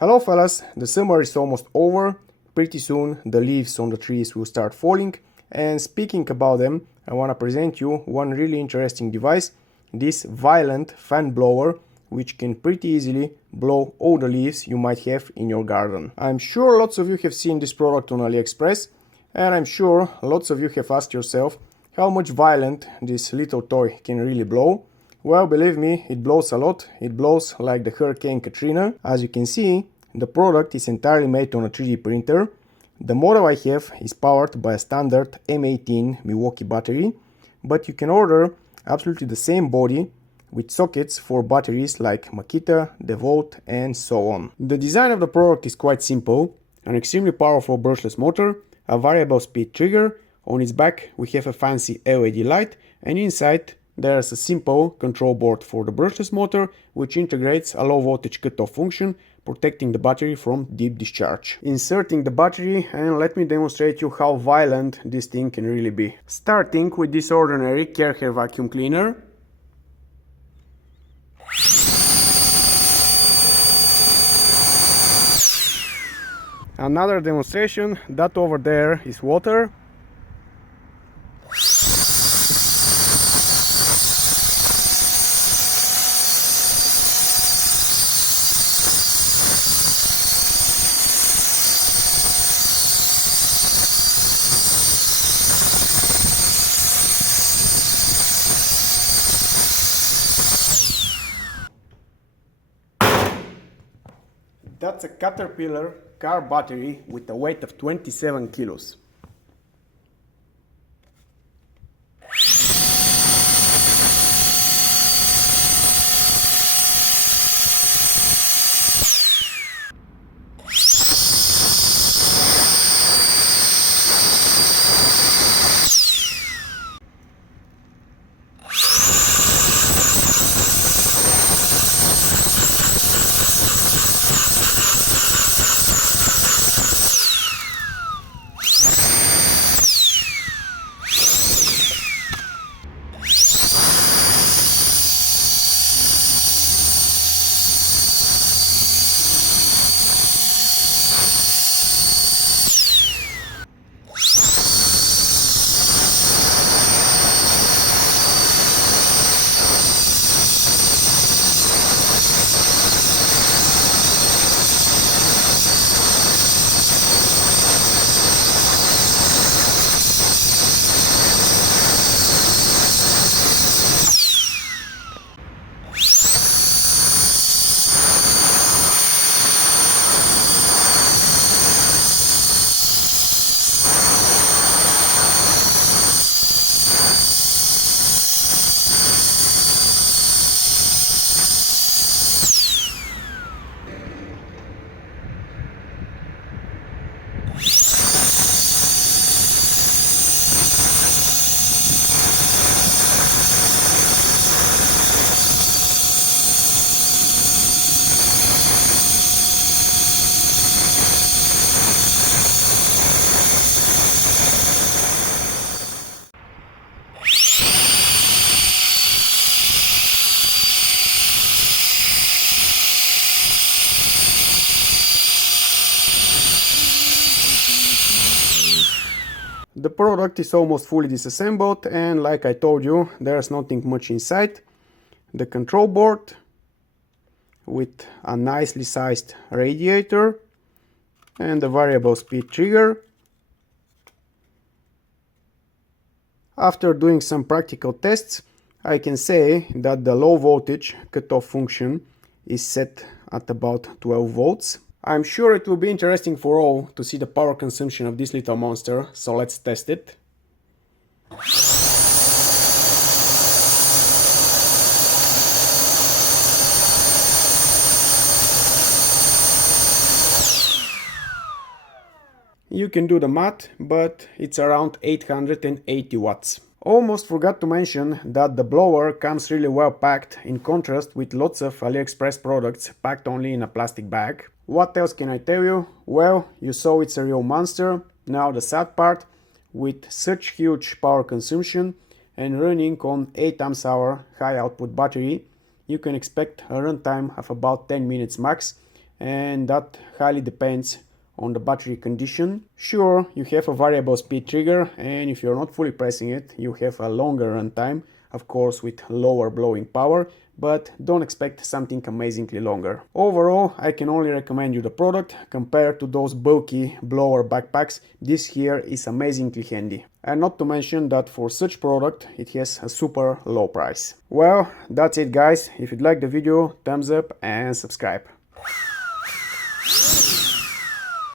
Hello fellas, the summer is almost over. Pretty soon the leaves on the trees will start falling, and speaking about them, I want to present you one really interesting device, this violent fan blower, which can pretty easily blow all the leaves you might have in your garden. I'm sure lots of you have seen this product on AliExpress, and I'm sure lots of you have asked yourself how much violent this little toy can really blow. Well, believe me, it blows a lot. It blows like the Hurricane Katrina. As you can see, the product is entirely made on a 3D printer. The model I have is powered by a standard M18 Milwaukee battery, but you can order absolutely the same body with sockets for batteries like Makita, DeVault, and so on. The design of the product is quite simple: an extremely powerful brushless motor, a variable speed trigger, on its back we have a fancy LED light, and inside there's a simple control board for the brushless motor, which integrates a low voltage cutoff function, protecting the battery from deep discharge. Inserting the battery, and let me demonstrate you how violent this thing can really be. Starting with this ordinary car hair vacuum cleaner. Another demonstration, that over there is water. That's a Caterpillar car battery with a weight of 27 kilos. The product is almost fully disassembled, and like I told you, there's nothing much inside. The control board with a nicely sized radiator and a variable speed trigger. After doing some practical tests, I can say that the low voltage cutoff function is set at about 12 volts. I'm sure it will be interesting for all to see the power consumption of this little monster, so let's test it. You can do the math, but it's around 880 watts. Almost forgot to mention that the blower comes really well packed, in contrast with lots of AliExpress products packed only in a plastic bag. What else can I tell you? Well, you saw it's a real monster. Now the sad part, with such huge power consumption and running on 8 Ah high output battery, you can expect a runtime of about 10 minutes max, and that highly depends on the battery condition. Sure, you have a variable speed trigger, and if you're not fully pressing it, you have a longer runtime, of course with lower blowing power, but don't expect something amazingly longer. Overall, I can only recommend you the product. Compared to those bulky blower backpacks, this here is amazingly handy. And not to mention that for such product, it has a super low price. Well, that's it guys. If you'd like the video, thumbs up and subscribe.